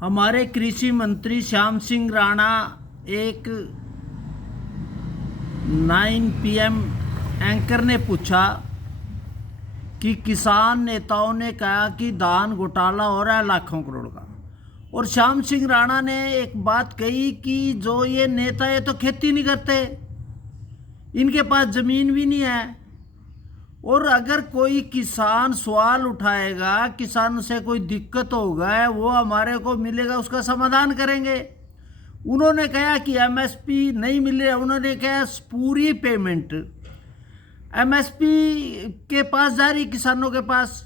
हमारे कृषि मंत्री श्याम सिंह राणा एक 9 PM एंकर ने पूछा कि किसान नेताओं ने कहा कि धान घोटाला हो रहा है लाखों करोड़ का। और श्याम सिंह राणा ने एक बात कही कि जो ये नेता ये तो खेती नहीं करते, इनके पास ज़मीन भी नहीं है, और अगर कोई किसान सवाल उठाएगा, किसान से कोई दिक्कत होगा, वो हमारे को मिलेगा, उसका समाधान करेंगे। उन्होंने कहा कि MSP नहीं मिले, उन्होंने कहा पूरी पेमेंट MSP के पास जा रही, किसानों के पास।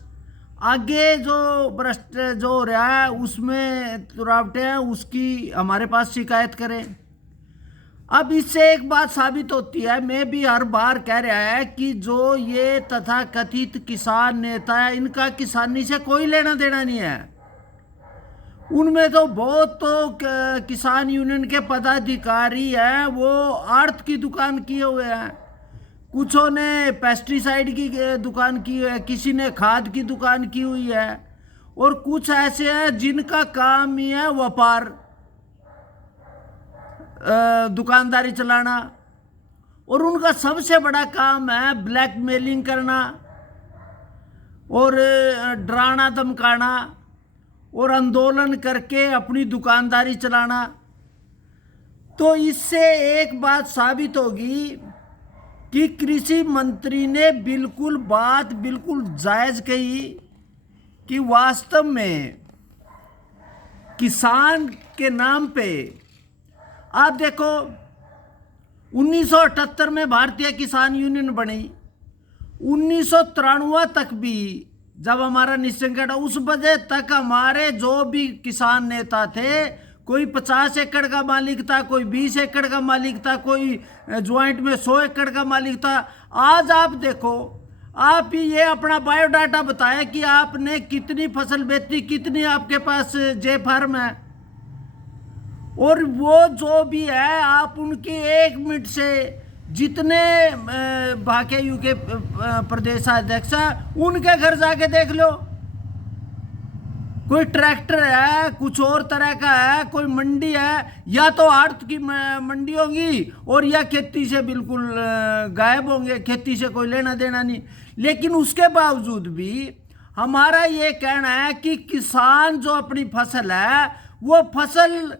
आगे जो भ्रष्ट जो हो रहा है उसमें रुकावटें हैं, उसकी हमारे पास शिकायत करें। अब इससे एक बात साबित होती है, मैं भी हर बार कह रहा है कि जो ये तथाकथित किसान नेता है, इनका किसानी से कोई लेना देना नहीं है। उनमें तो बहुत तो किसान यूनियन के पदाधिकारी हैं, वो आड़त की दुकान किए हुए हैं, कुछों ने पेस्टिसाइड की दुकान की है, किसी ने खाद की दुकान की हुई है, और कुछ ऐसे हैं जिनका काम ही है व्यापार, दुकानदारी चलाना, और उनका सबसे बड़ा काम है ब्लैकमेलिंग करना और डराना धमकाना और आंदोलन करके अपनी दुकानदारी चलाना। तो इससे एक बात साबित होगी कि कृषि मंत्री ने बिल्कुल जायज़ कही कि वास्तव में किसान के नाम पे, आप देखो 1978 में भारतीय किसान यूनियन बनी, 1993 तक भी जब हमारा निसंकट, उस बजे तक हमारे जो भी किसान नेता थे, कोई 50 एकड़ का मालिक था, कोई 20 एकड़ का मालिक था, कोई ज्वाइंट में 100 एकड़ का मालिक था। आज आप देखो, आप ही ये अपना बायोडाटा बताएं कि आपने कितनी फसल बेची, कितनी आपके पास जे फार्म है, और वो जो भी है आप उनके 1 मिनट से जितने बाकी यूके प्रदेशाध्यक्ष हैं उनके घर जाके देख लो, कोई ट्रैक्टर है, कुछ और तरह का है, कोई मंडी है, या तो आड़त की मंडी होगी और या खेती से बिल्कुल गायब होंगे, खेती से कोई लेना देना नहीं। लेकिन उसके बावजूद भी हमारा ये कहना है कि किसान जो अपनी फसल है, वो फसल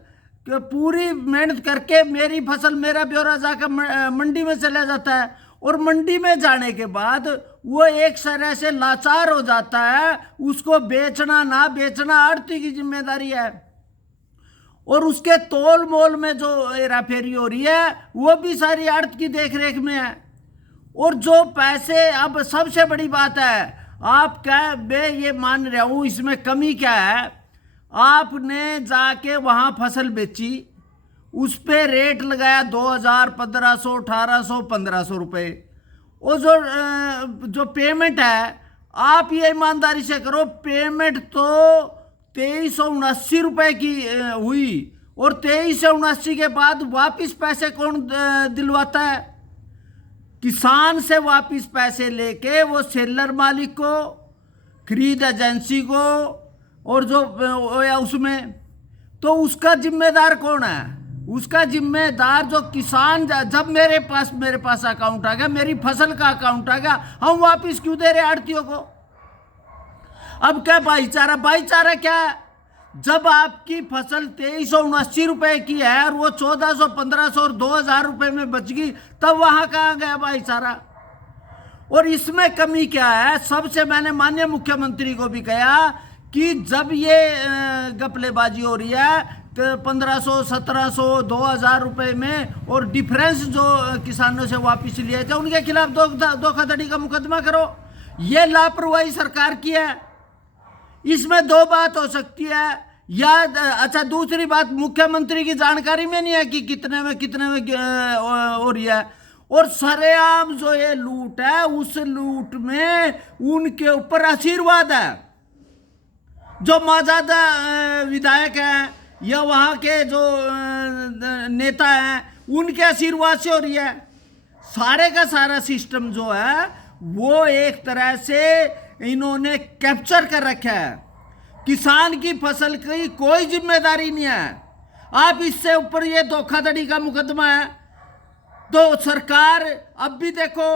पूरी मेहनत करके मेरी फसल मेरा ब्यौरा जाकर मंडी में चला जाता है, और मंडी में जाने के बाद वो एक तरह से लाचार हो जाता है, उसको बेचना ना बेचना आड़ती की जिम्मेदारी है, और उसके तोल मोल में जो हेराफेरी हो रही है वो भी सारी आड़त की देखरेख में है। और जो पैसे, अब सबसे बड़ी बात है, आप क्या, मैं ये मान रहा हूँ इसमें कमी क्या है, आपने जाके वहाँ फसल बेची, उस पे रेट लगाया 2000, 1500, 1800, 1500 रुपये, और जो पेमेंट है आप ये ईमानदारी से करो, पेमेंट तो 2379 रुपये की हुई, और 2379 के बाद वापस पैसे कौन दिलवाता है? किसान से वापस पैसे लेके वो सेलर मालिक को, खरीद एजेंसी को, और जो उसमें, तो उसका जिम्मेदार कौन है? उसका जिम्मेदार जो किसान, जब मेरे पास अकाउंट आ गया, मेरी फसल का अकाउंट आ गया, हम वापस क्यों दे रहे आड़तियों को? अब क्या भाईचारा क्या है? जब आपकी फसल 2379 रुपए की है और वो 1400, 1500 और 2000 रुपए में बच गई, तब वहां कहाँ गया भाईचारा? और इसमें कमी क्या है? सबसे मैंने माननीय मुख्यमंत्री को भी कहा कि जब ये गपलेबाजी हो रही है तो 1500, 1700, 2000 रुपए में, और डिफरेंस जो किसानों से वापस लिए थे उनके खिलाफ धोखाधड़ी का मुकदमा करो। ये लापरवाही सरकार की है। इसमें दो बात हो सकती है, या अच्छा, दूसरी बात, मुख्यमंत्री की जानकारी में नहीं है कि कितने में हो रही है, और सरेआम जो ये लूट है, उस लूट में उनके ऊपर आशीर्वाद है। जो मौजूदा विधायक हैं या वहाँ के जो नेता हैं, उनके आशीर्वाद से हो रही है। सारे का सारा सिस्टम जो है वो एक तरह से इन्होंने कैप्चर कर रखा है किसान की फसल की कोई जिम्मेदारी नहीं है। आप इससे ऊपर ये धोखाधड़ी का मुकदमा है। तो सरकार अब भी देखो,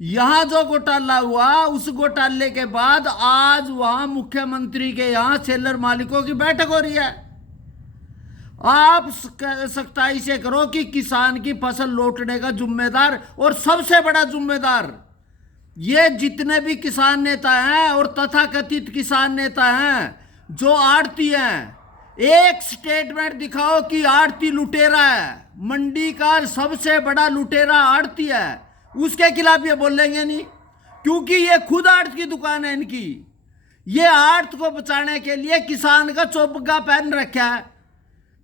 यहां जो घोटाला हुआ उस घोटाले के बाद आज वहां मुख्यमंत्री के यहां सेलर मालिकों की बैठक हो रही है। आप सख्ताई से करो कि किसान की फसल लौटने का जिम्मेदार और सबसे बड़ा जिम्मेदार ये जितने भी किसान नेता हैं और तथाकथित किसान नेता हैं, जो आड़ती हैं, एक स्टेटमेंट दिखाओ कि आड़ती लुटेरा है, मंडी का सबसे बड़ा लुटेरा आड़ती है, उसके खिलाफ ये बोलेंगे नहीं, क्योंकि ये खुद आड़त की दुकान है इनकी। ये आड़त को बचाने के लिए किसान का चौबग्गा पहन रखा है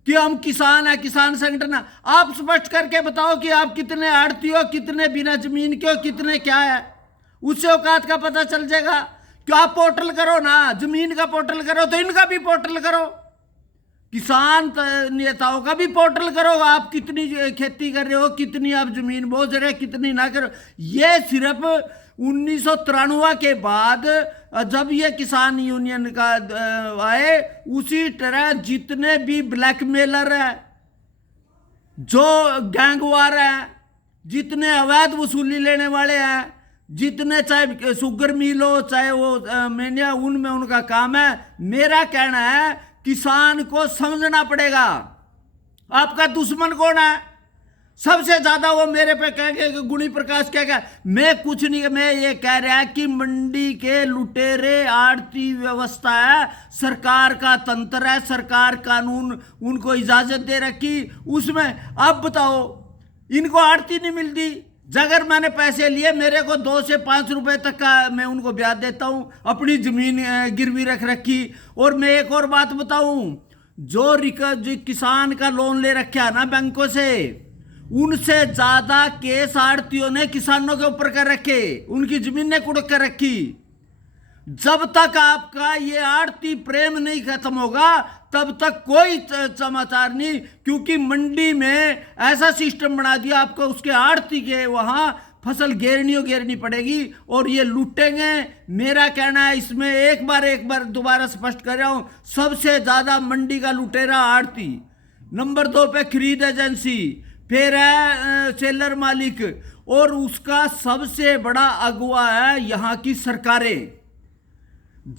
कि हम किसान है, किसान संगठन है। आप स्पष्ट करके बताओ कि आप कितने आड़ती हो, कितने बिना जमीन के हो, कितने क्या है, उससे औकात का पता चल जाएगा। क्यों आप पोर्टल करो ना, जमीन का पोर्टल करो तो इनका भी पोर्टल करो, किसान नेताओं का भी पोर्टल करो। आप कितनी खेती कर रहे हो, कितनी आप जमीन बोझ रहे, कितनी ना करो। ये सिर्फ 1993 के बाद जब ये किसान यूनियन का आए, उसी तरह जितने भी ब्लैकमेलर है, जो गैंगवार है, जितने अवैध वसूली लेने वाले हैं, जितने चाहे शुगर मिल हो चाहे वो मेनिया, उनमें उनका काम है। मेरा कहना है किसान को समझना पड़ेगा आपका दुश्मन कौन है। सबसे ज्यादा वो मेरे पे कहेंगे कि गुणी प्रकाश क्या कह, मैं कुछ नहीं, मैं ये कह रहा है कि मंडी के लुटेरे आड़ती व्यवस्था है, सरकार का तंत्र है, सरकार कानून उनको इजाजत दे रखी उसमें। अब बताओ, इनको आड़ती नहीं मिलती, अगर मैंने पैसे लिए मेरे को 2 से 5 रुपए तक का मैं उनको ब्याज देता हूं, अपनी जमीन गिरवी रख रखी। और मैं एक और बात बताऊं, जो किसान का लोन ले रखा है ना बैंकों से, उनसे ज्यादा केस आड़तियों ने किसानों के ऊपर कर रखे, उनकी जमीनें कुड़क कर रखी। जब तक आपका ये आड़ती प्रेम नहीं खत्म होगा तब तक कोई समाचार नहीं, क्योंकि मंडी में ऐसा सिस्टम बना दिया आपको, उसके आड़ती के वहां फसल घेरनी पड़ेगी और ये लूटेंगे। मेरा कहना है इसमें एक बार दोबारा स्पष्ट कर रहा हूं, सबसे ज्यादा मंडी का लुटेरा आड़ती, नंबर 2 पे खरीद एजेंसी, फिर है सेलर मालिक, और उसका सबसे बड़ा अगुवा है यहाँ की सरकारें।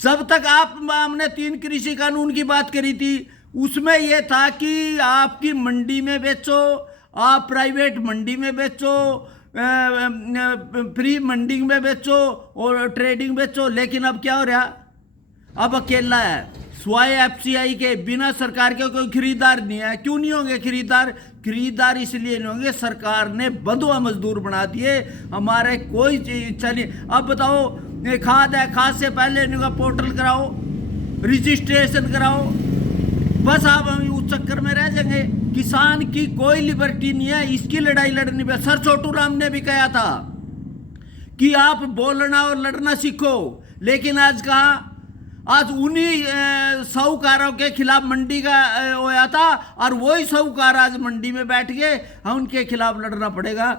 जब तक हमने 3 कृषि कानून की बात करी थी, उसमें यह था कि आपकी मंडी में बेचो, आप प्राइवेट मंडी में बेचो, फ्री मंडी में बेचो और ट्रेडिंग बेचो। लेकिन अब क्या हो रहा, अब अकेला है, स्वाय एफसीआई के, बिना सरकार के कोई खरीदार नहीं है। क्यों नहीं होंगे खरीदार इसलिए नहीं होंगे, सरकार ने बंधुआ मजदूर बना दिए, हमारे कोई इच्छा नहीं। अब बताओ, खाद है, खाद से पहले इनका पोर्टल कराओ, रजिस्ट्रेशन कराओ, बस आप हम उस चक्कर में रह जाएंगे। किसान की कोई लिबर्टी नहीं है, इसकी लड़ाई लड़नी पे। सर छोटू राम ने भी कहा था कि आप बोलना और लड़ना सीखो, लेकिन आज कहा, आज उन्हीं साहूकारों के खिलाफ मंडी का होया था और वही साहूकार आज मंडी में बैठ गए, उनके खिलाफ लड़ना पड़ेगा।